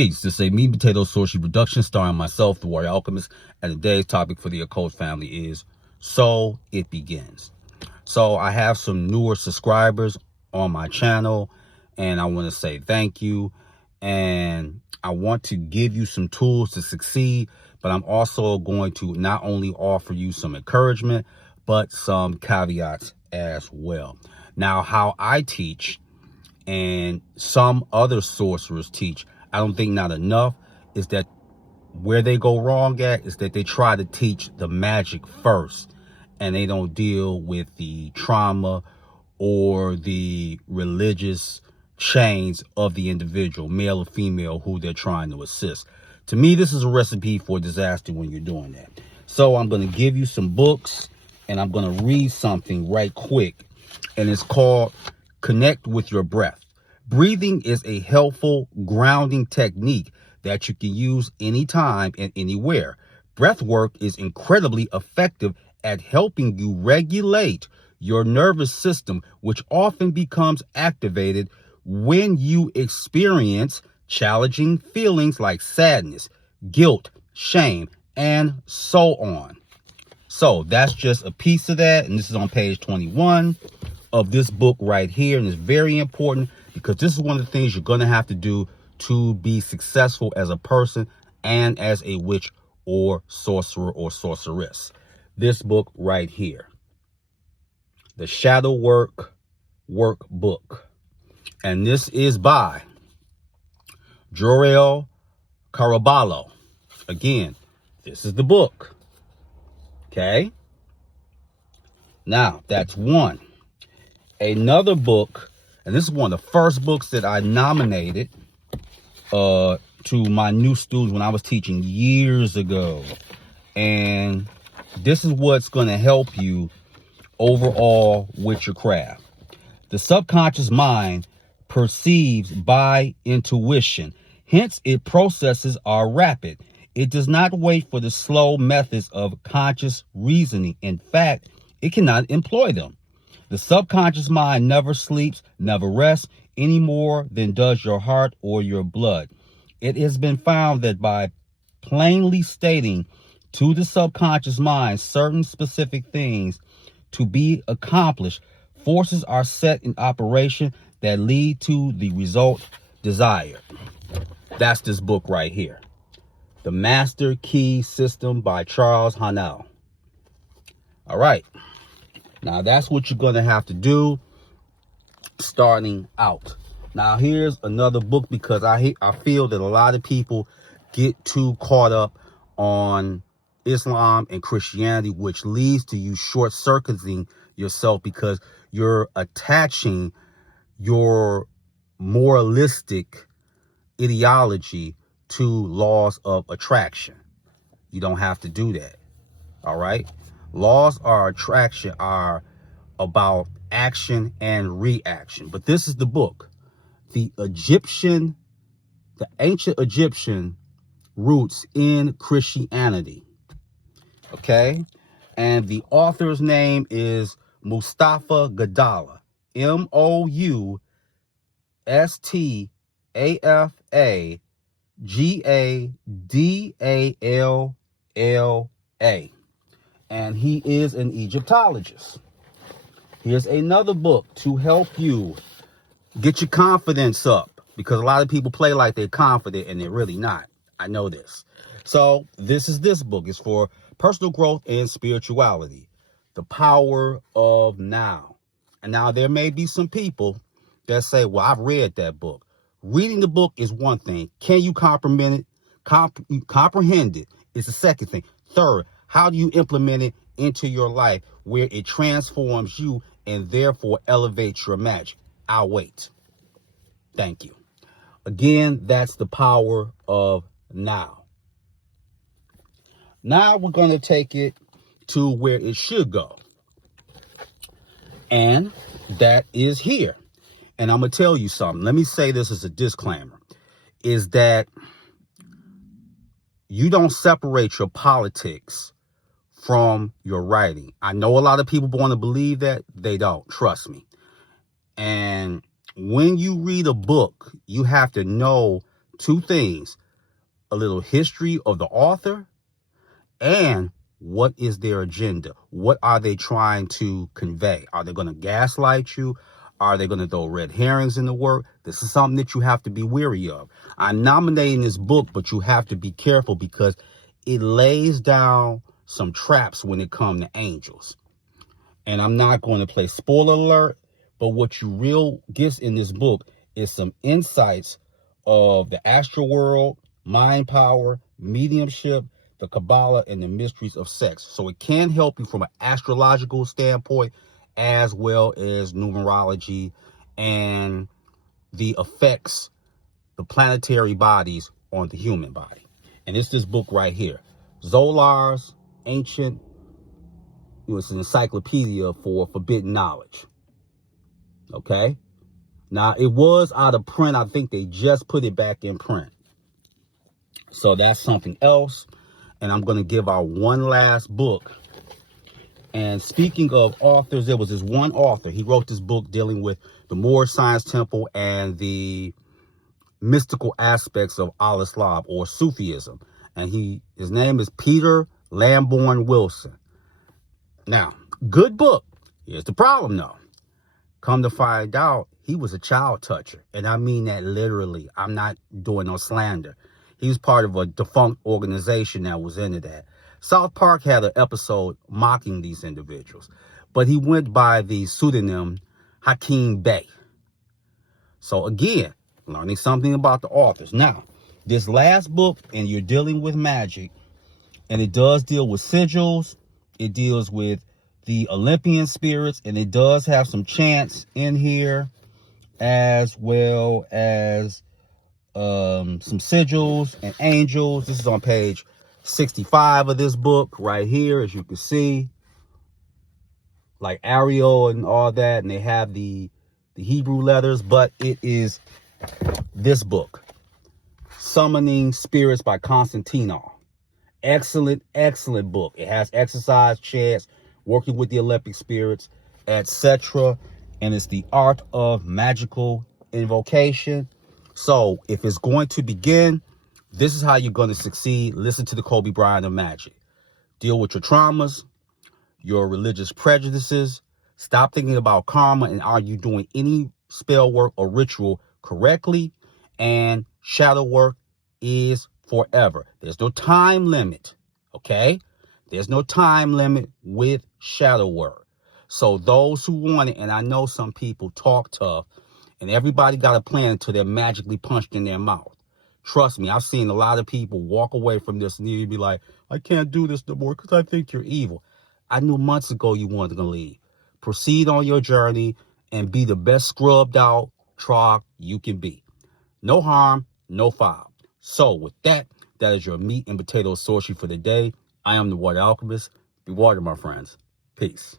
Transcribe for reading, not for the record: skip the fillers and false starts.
Peace. This is a meat and potato sorcery production starring myself, the Warrior Alchemist, and today's topic for the occult family is So It Begins. So I have some newer subscribers on my channel, and I want to say thank you. And I want to give you some tools to succeed, but I'm also going to not only offer you some encouragement, but some caveats as well. Now, how I teach and some other sorcerers teach, I don't think not enough, is that where they go wrong at is that they try to teach the magic first and they don't deal with the trauma or the religious chains of the individual, male or female, who they're trying to assist. To me, this is a recipe for disaster when you're doing that. So I'm going to give you some books and I'm going to read something right quick, and it's called Connect with Your Breath. Breathing is a helpful grounding technique that you can use anytime and anywhere. Breath work is incredibly effective at helping you regulate your nervous system, which often becomes activated when you experience challenging feelings like sadness, guilt, shame, and so on. So that's just a piece of that, and this is on page 21 of this book right here, and it's very important because this is one of the things you're going to have to do to be successful as a person and as a witch or sorcerer or sorceress. This book right here, the Shadow Work Workbook, and this is by Jorel Caraballo. Again, this is the book. Okay. Now, that's one. Another book, and this is one of the first books that I nominated to my new students when I was teaching years ago. And this is what's going to help you overall with your craft. The subconscious mind perceives by intuition. Hence, its processes are rapid. It does not wait for the slow methods of conscious reasoning. In fact, it cannot employ them. The subconscious mind never sleeps, never rests, any more than does your heart or your blood. It has been found that by plainly stating to the subconscious mind certain specific things to be accomplished, forces are set in operation that lead to the result desired. That's this book right here. The Master Key System by Charles Haanel. All right. Now, that's what you're going to have to do starting out. Now, here's another book, because I feel that a lot of people get too caught up on Islam and Christianity, which leads to you short-circuiting yourself because you're attaching your moralistic ideology to laws of attraction. You don't have to do that. All right? Laws of attraction are about action and reaction. But this is the book. The ancient Egyptian roots in Christianity. Okay? And the author's name is Mustafa Gadala. Mustafa And he is an Egyptologist. Here's another book to help you get your confidence up, because a lot of people play like they're confident and they're really not. I know this. So this book. It's for personal growth and spirituality. The Power of Now. And now there may be some people that say, well, I've read that book. Reading the book is one thing. Can you comprehend it is the second thing. Third, how do you implement it into your life where it transforms you and therefore elevates your magic? I'll wait. Thank you. Again, that's The Power of Now. Now we're going to take it to where it should go. And that is here. And I'm going to tell you something. Let me say this as a disclaimer. Is that you don't separate your politics from your writing. I know a lot of people want to believe that. They don't. Trust me. And when you read a book, you have to know two things: a little history of the author and what is their agenda. What are they trying to convey? Are they going to gaslight you? Are they going to throw red herrings in the work? This is something that you have to be wary of. I'm nominating this book, but you have to be careful because it lays down some traps when it comes to angels. And I'm not going to play spoiler alert, but what you real gets in this book is some insights of the astral world, mind power, mediumship, the Kabbalah, and the mysteries of sex. So it can help you from an astrological standpoint as well as numerology and the effects, the planetary bodies on the human body. And it's this book right here, Zolar's Ancient, it's an encyclopedia for forbidden knowledge. Okay? Now, it was out of print. I think they just put it back in print. So that's something else. And I'm going to give out one last book. And speaking of authors, there was this one author. He wrote this book dealing with the Moorish Science Temple and the mystical aspects of al-Islam or Sufism. And his name is Peter Lamborn Wilson. Now, good book. Here's the problem, though. Come to find out, he was a child toucher. And I mean that literally. I'm not doing no slander. He was part of a defunct organization that was into that. South Park had an episode mocking these individuals. But he went by the pseudonym Hakeem Bey. So again, learning something about the authors. Now, this last book, and you're dealing with magic, and it does deal with sigils. It deals with the Olympian spirits, and it does have some chants in here, as well as some sigils and angels. This is on page 65 of this book right here, as you can see, like Ariel and all that, and they have the Hebrew letters, but it is this book, Summoning Spirits by Constantino. Excellent, excellent book. It has exercise, chants, working with the Olympic spirits, etc. And it's the art of magical invocation. So if it's going to begin, this is how you're going to succeed. Listen to the Kobe Bryant of magic. Deal with your traumas, your religious prejudices. Stop thinking about karma and are you doing any spell work or ritual correctly. And shadow work is forever. There's no time limit, okay? There's no time limit with shadow work. So those who want it, and I know some people talk tough, and everybody got a plan until they're magically punched in their mouth. Trust me, I've seen a lot of people walk away from this and you'd be like, I can't do this no more because I think you're evil. I knew months ago you wanted to leave. Proceed on your journey and be the best scrubbed out trog you can be. No harm, no foul. So with that, that is your meat and potato sorcery for the day. I am the Water Alchemist. Be water, my friends. Peace.